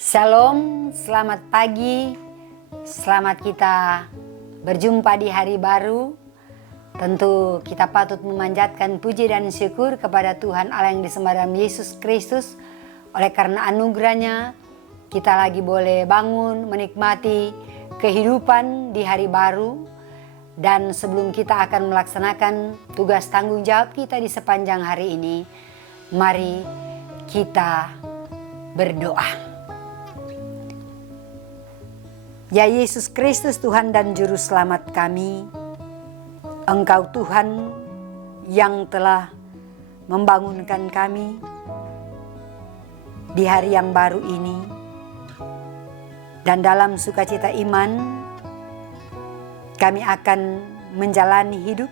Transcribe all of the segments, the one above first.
Shalom, selamat pagi. Selamat kita berjumpa di hari baru. Tentu kita patut memanjatkan puji dan syukur kepada Tuhan Allah yang disembah dalam Yesus Kristus. Oleh karena anugerahnya, kita lagi boleh bangun, menikmati kehidupan di hari baru. Dan sebelum kita akan melaksanakan tugas tanggung jawab kita di sepanjang hari ini, mari kita berdoa. Ya Yesus Kristus, Tuhan dan Juru Selamat kami, Engkau Tuhan yang telah membangunkan kami di hari yang baru ini. Dan dalam sukacita iman, kami akan menjalani hidup,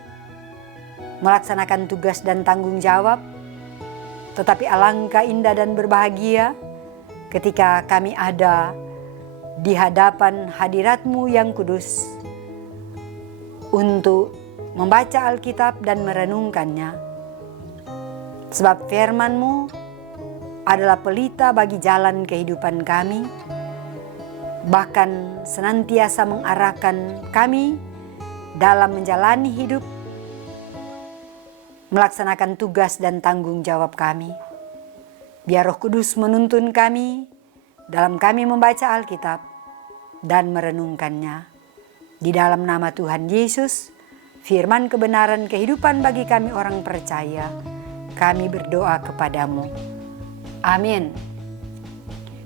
melaksanakan tugas dan tanggung jawab. Tetapi alangkah indah dan berbahagia ketika kami ada di hadapan hadirat-Mu yang kudus untuk membaca Alkitab dan merenungkannya. Sebab firman-Mu adalah pelita bagi jalan kehidupan kami, bahkan senantiasa mengarahkan kami dalam menjalani hidup, melaksanakan tugas dan tanggung jawab kami. Biar Roh Kudus menuntun kami dalam kami membaca Alkitab dan merenungkannya. Di dalam nama Tuhan Yesus, firman kebenaran kehidupan bagi kami orang percaya, kami berdoa kepadamu. Amin.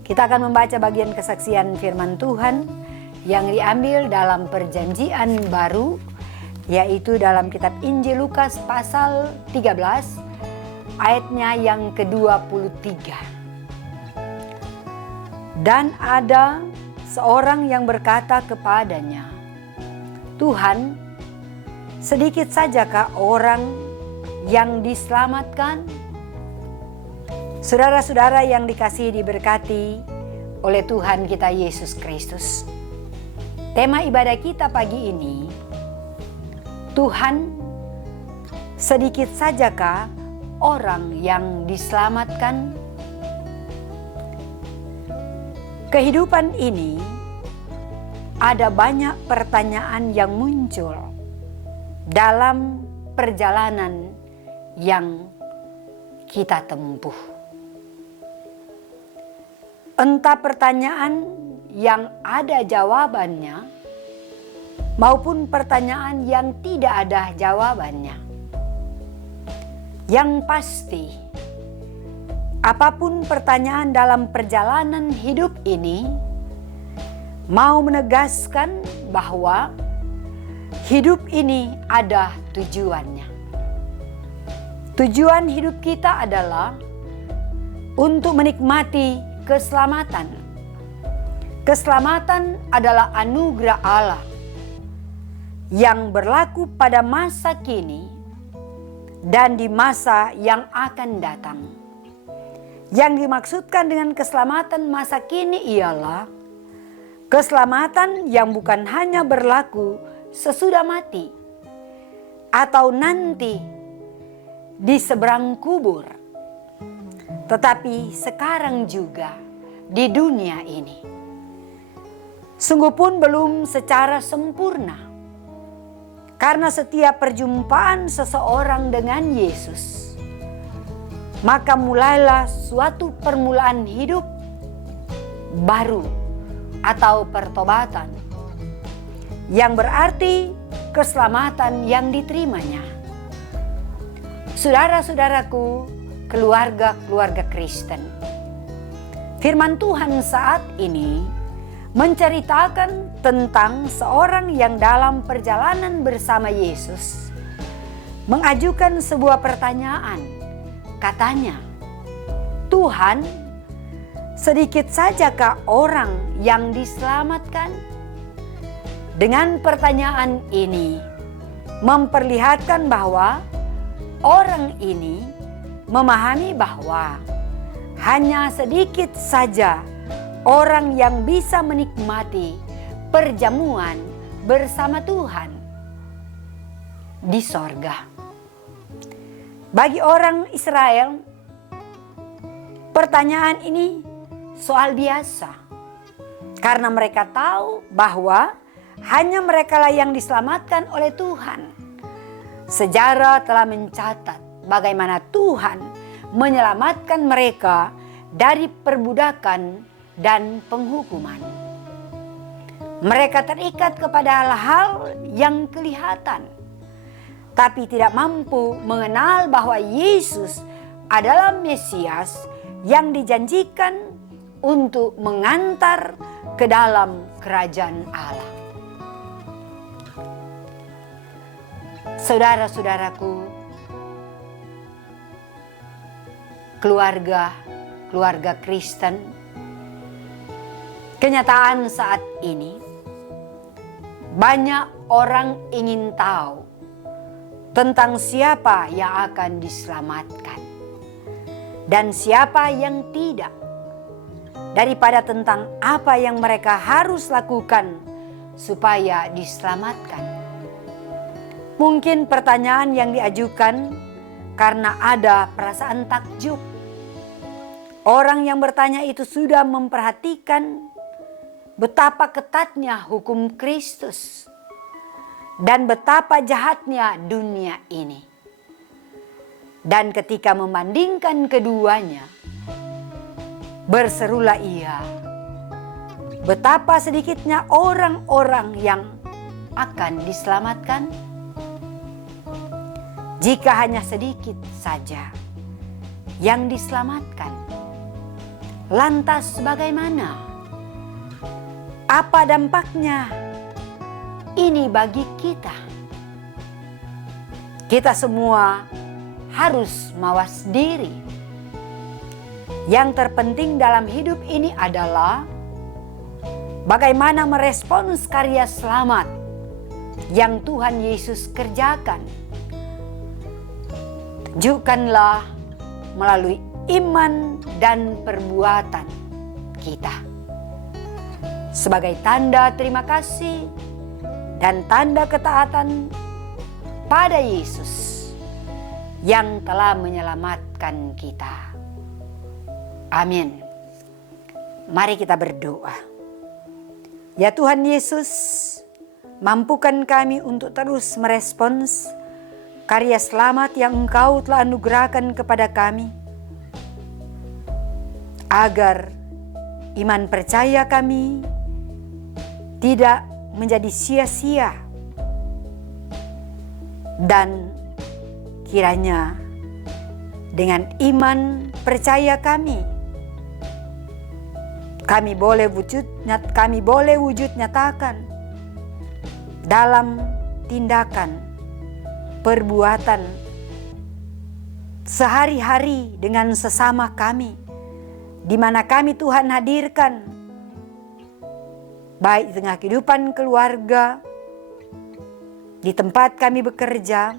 Kita akan membaca bagian kesaksian firman Tuhan yang diambil dalam perjanjian baru, yaitu dalam kitab Injil Lukas pasal 13 ayatnya yang ke-23. Dan ada seorang yang berkata kepadanya, "Tuhan, sedikit sajakah orang yang diselamatkan?" Saudara-saudara yang dikasihi diberkati oleh Tuhan kita Yesus Kristus. Tema ibadah kita pagi ini, Tuhan, sedikit sajakah orang yang diselamatkan? Kehidupan ini ada banyak pertanyaan yang muncul dalam perjalanan yang kita tempuh. Entah pertanyaan yang ada jawabannya maupun pertanyaan yang tidak ada jawabannya. Yang pasti, apapun pertanyaan dalam perjalanan hidup ini, mau menegaskan bahwa hidup ini ada tujuannya. Tujuan hidup kita adalah untuk menikmati keselamatan. Keselamatan adalah anugerah Allah yang berlaku pada masa kini dan di masa yang akan datang. Yang dimaksudkan dengan keselamatan masa kini ialah keselamatan yang bukan hanya berlaku sesudah mati atau nanti di seberang kubur, tetapi sekarang juga di dunia ini. Sungguh pun belum secara sempurna, karena setiap perjumpaan seseorang dengan Yesus, maka mulailah suatu permulaan hidup baru atau pertobatan, yang berarti keselamatan yang diterimanya. Saudara-saudaraku, keluarga-keluarga Kristen, firman Tuhan saat ini menceritakan tentang seorang yang dalam perjalanan bersama Yesus mengajukan sebuah pertanyaan. Katanya, "Tuhan, sedikit sajakah orang yang diselamatkan?" Dengan pertanyaan ini memperlihatkan bahwa orang ini memahami bahwa hanya sedikit saja orang yang bisa menikmati perjamuan bersama Tuhan di sorga. Bagi orang Israel, pertanyaan ini soal biasa. Karena mereka tahu bahwa hanya merekalah yang diselamatkan oleh Tuhan. Sejarah telah mencatat bagaimana Tuhan menyelamatkan mereka dari perbudakan dan penghukuman. Mereka terikat kepada hal-hal yang kelihatan, tapi tidak mampu mengenal bahwa Yesus adalah Mesias yang dijanjikan untuk mengantar ke dalam kerajaan Allah. Saudara-saudaraku, keluarga Kristen, kenyataan saat ini banyak orang ingin tahu tentang siapa yang akan diselamatkan dan siapa yang tidak, daripada tentang apa yang mereka harus lakukan supaya diselamatkan. Mungkin pertanyaan yang diajukan karena ada perasaan takjub. Orang yang bertanya itu sudah memperhatikan betapa ketatnya hukum Kristus dan betapa jahatnya dunia ini. Dan ketika membandingkan keduanya, berserulah ia, betapa sedikitnya orang-orang yang akan diselamatkan. Jika hanya sedikit saja yang diselamatkan, lantas bagaimana? Apa dampaknya ini bagi kita? Kita semua harus mawas diri. Yang terpenting dalam hidup ini adalah bagaimana merespons karya selamat yang Tuhan Yesus kerjakan. Tunjukkanlah melalui iman dan perbuatan kita sebagai tanda terima kasih dan tanda ketaatan pada Yesus yang telah menyelamatkan kita. Amin. Mari kita berdoa. Ya Tuhan Yesus, mampukan kami untuk terus merespons karya selamat yang Engkau telah anugerahkan kepada kami, agar iman percaya kami tidak menjadi sia-sia, dan kiranya dengan iman percaya kami boleh wujud nyatakan dalam tindakan, perbuatan sehari-hari dengan sesama kami, di mana kami Tuhan hadirkan, baik di tengah kehidupan keluarga, di tempat kami bekerja,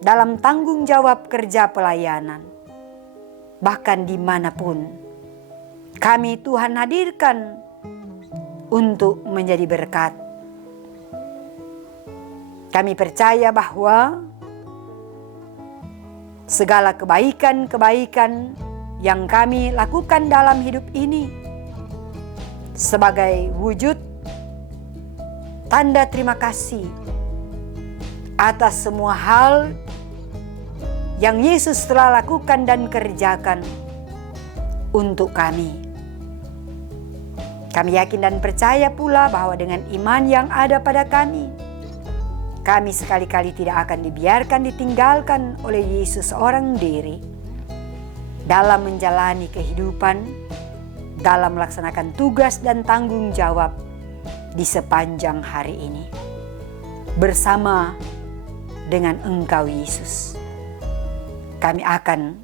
dalam tanggung jawab kerja pelayanan, bahkan dimanapun kami Tuhan hadirkan untuk menjadi berkat. Kami percaya bahwa segala kebaikan-kebaikan yang kami lakukan dalam hidup ini sebagai wujud tanda terima kasih atas semua hal yang Yesus telah lakukan dan kerjakan untuk kami. Kami yakin dan percaya pula bahwa dengan iman yang ada pada kami sekali-kali tidak akan dibiarkan ditinggalkan oleh Yesus seorang diri dalam menjalani kehidupan, dalam melaksanakan tugas dan tanggung jawab di sepanjang hari ini. Bersama dengan Engkau Yesus, kami akan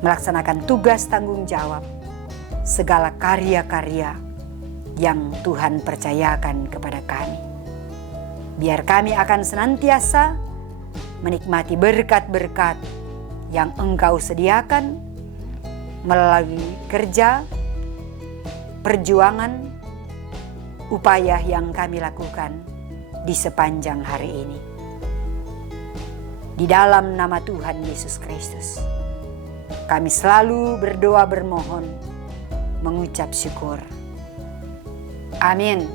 melaksanakan tugas tanggung jawab segala karya-karya yang Tuhan percayakan kepada kami. Biar kami akan senantiasa menikmati berkat-berkat yang Engkau sediakan melalui kerja, perjuangan, upaya yang kami lakukan di sepanjang hari ini. Di dalam nama Tuhan Yesus Kristus, kami selalu berdoa bermohon mengucap syukur. Amin.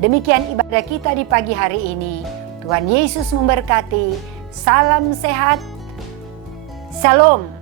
Demikian ibadah kita di pagi hari ini. Tuhan Yesus memberkati. Salam sehat. Shalom.